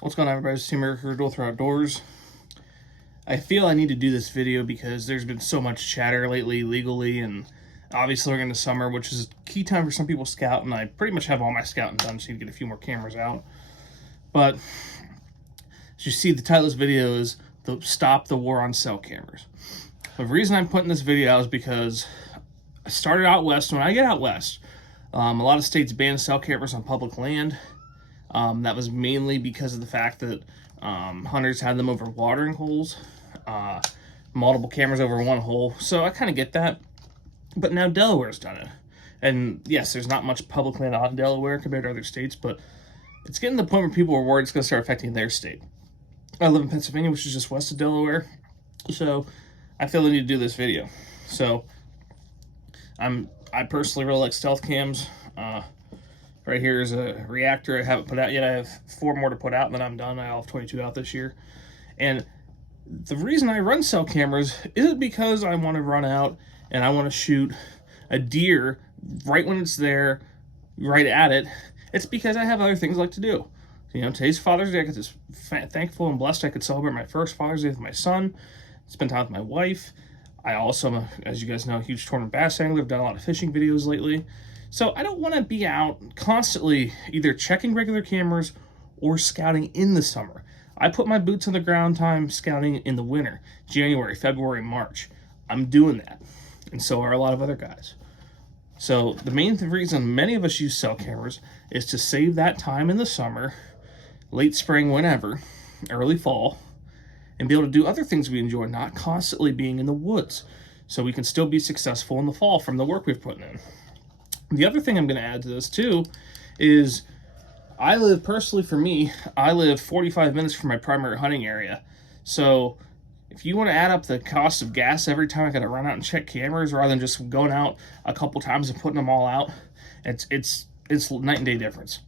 What's going on, everybody? It's Team Eric Dolther Outdoors. I feel I need to do this video because there's been so much chatter lately legally, and obviously we're in the summer, which is a key time for some people scouting. I pretty much have all my scouting done, so you can get a few more cameras out. But as you see, the title of this video is Stop the War on Cell Cameras. The reason I'm putting this video out is because I started out west. When I get out west, a lot of states ban cell cameras on public land. That was mainly because of the fact that hunters had them over watering holes, multiple cameras over one hole. So I kind of get that. But now Delaware's done it. And yes, there's not much public land on Delaware compared to other states, but it's getting to the point where people are worried it's going to start affecting their state. I live in Pennsylvania, which is just west of Delaware. So I feel I need to do this video. So I personally really like stealth cams. Right here is a reactor I haven't put out yet. I have 4 more to put out, and then I'm done. I'll have 22 out this year. And the reason I run cell cameras isn't because I want to run out and I want to shoot a deer right when it's there, right at it. It's because I have other things I like to do. You know, today's Father's Day. I get this thankful and blessed I could celebrate my first Father's Day with my son, spend time with my wife. I also am, as you guys know, a huge tournament bass angler. I've done a lot of fishing videos lately. So I don't want to be out constantly either checking regular cameras or scouting in the summer. I put my boots on the ground time scouting in the winter, January, February, March. I'm doing that. And so are a lot of other guys. So the main reason many of us use cell cameras is to save that time in the summer, late spring, whenever, early fall, and be able to do other things we enjoy, not constantly being in the woods. So we can still be successful in the fall from the work we've put in. The other thing I'm going to add to this too is I live 45 minutes from my primary hunting area. So if you want to add up the cost of gas every time I got to run out and check cameras rather than just going out a couple times and putting them all out, it's night and day difference.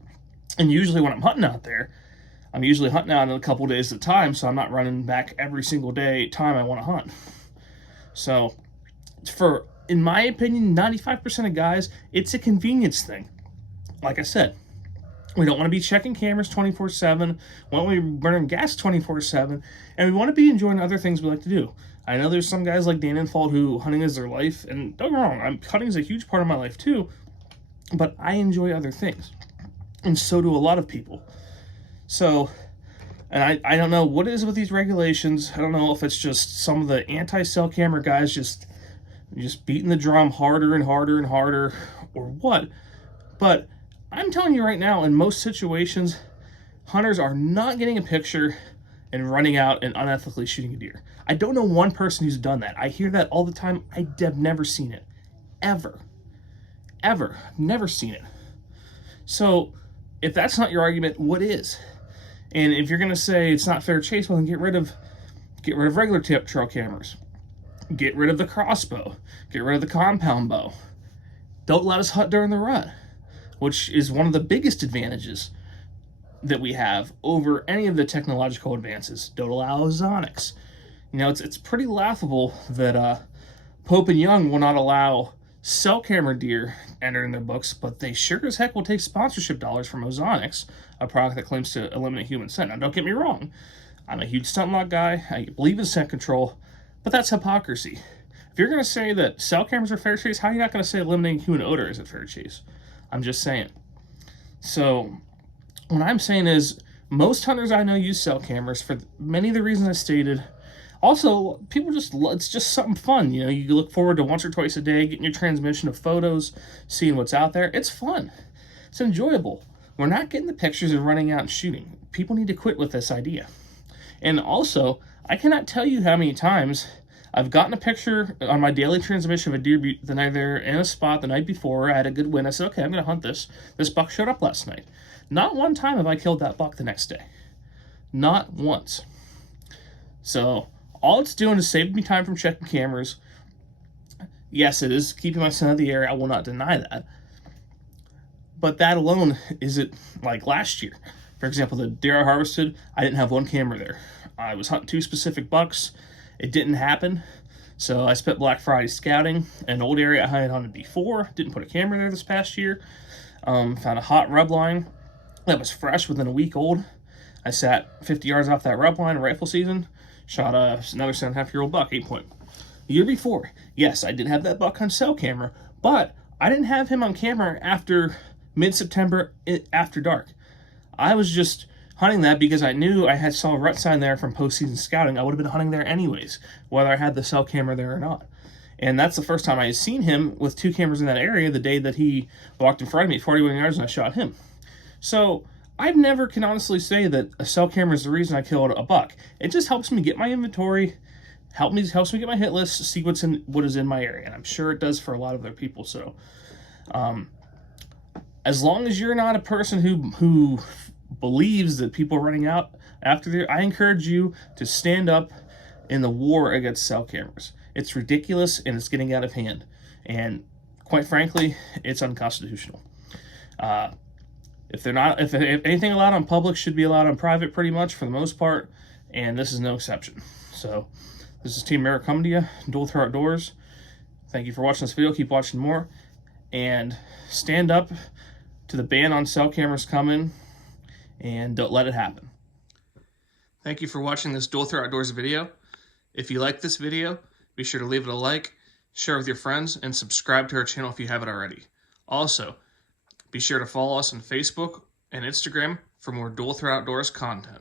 And usually when I'm hunting out there, I'm usually hunting out in a couple days at a time, so I'm not running back every single day time I want to hunt. So in my opinion, 95% of guys, it's a convenience thing. Like I said, we don't want to be checking cameras 24/7. We don't want to be burning gas 24/7. And we want to be enjoying other things we like to do. I know there's some guys like Dan Infalt who hunting is their life. And don't get me wrong, hunting is a huge part of my life too. But I enjoy other things. And so do a lot of people. So, and I don't know what it is with these regulations. I don't know if it's just some of the anti-cell camera guys just beating the drum harder and harder and harder or what. But I'm telling you right now, in most situations, hunters are not getting a picture and running out and unethically shooting a deer. I don't know one person who's done that. I hear that all the time. I have never seen it. Ever. Never seen it. So if that's not your argument, what is? And if you're going to say it's not fair chase, well, then get rid of regular trail cameras. Get rid of the crossbow. Get rid of the compound bow. Don't let us hunt during the rut, which is one of the biggest advantages that we have over any of the technological advances. Don't allow ozonics. You know, it's pretty laughable that Pope and Young will not allow cell camera deer enter in their books, but they sure as heck will take sponsorship dollars from ozonics, a product that claims to eliminate human scent. Now, don't get me wrong. I'm a huge stunt lock guy. I believe in scent control. But that's hypocrisy. If you're going to say that cell cameras are fair chase, how are you not going to say eliminating human odor is a fair chase? I'm just saying. So what I'm saying is most hunters I know use cell cameras for many of the reasons I stated. Also, it's just something fun. You know, you look forward to once or twice a day getting your transmission of photos, seeing what's out there. It's fun. It's enjoyable. We're not getting the pictures and running out and shooting. People need to quit with this idea. And also, I cannot tell you how many times I've gotten a picture on my daily transmission of a deer the night there in a spot the night before. I had a good win. I said, okay, I'm going to hunt this. This buck showed up last night. Not one time have I killed that buck the next day. Not once. So all it's doing is saving me time from checking cameras. Yes, it is keeping my son out of the area. I will not deny that. But that alone isn't like last year. For example, the deer I harvested, I didn't have one camera there. I was hunting 2 specific bucks. It didn't happen. So I spent Black Friday scouting an old area I had hunted before. Didn't put a camera there this past year. Found a hot rub line that was fresh within a week old. I sat 50 yards off that rub line rifle season, shot another 7.5-year-old buck, 8-point. The year before, yes, I did have that buck on cell camera, but I didn't have him on camera after mid-September after dark. I was just hunting that because I knew I had saw a rut sign there from postseason scouting. I would have been hunting there anyways, whether I had the cell camera there or not. And that's the first time I had seen him with 2 cameras in that area, the day that he walked in front of me at 41 yards and I shot him. So I never can honestly say that a cell camera is the reason I killed a buck. It just helps me get my inventory, helps me get my hit list, see what is in my area, and I'm sure it does for a lot of other people. So as long as you're not a person who believes that people are running out after there, I encourage you to stand up in the war against cell cameras. It's ridiculous and it's getting out of hand, and quite frankly, it's unconstitutional. If anything allowed on public should be allowed on private, pretty much for the most part, and this is no exception. So this is Team Merrick coming to you, Dual Throw Outdoors. Thank you for watching this video. Keep watching more, and stand up to the ban on cell cameras coming, and don't let it happen. Thank you for watching this Dual Throw Outdoors video. If you like this video, be sure to leave it a like, share with your friends, and subscribe to our channel if you haven't already. Also, be sure to follow us on Facebook and Instagram for more Dual Throw Outdoors content.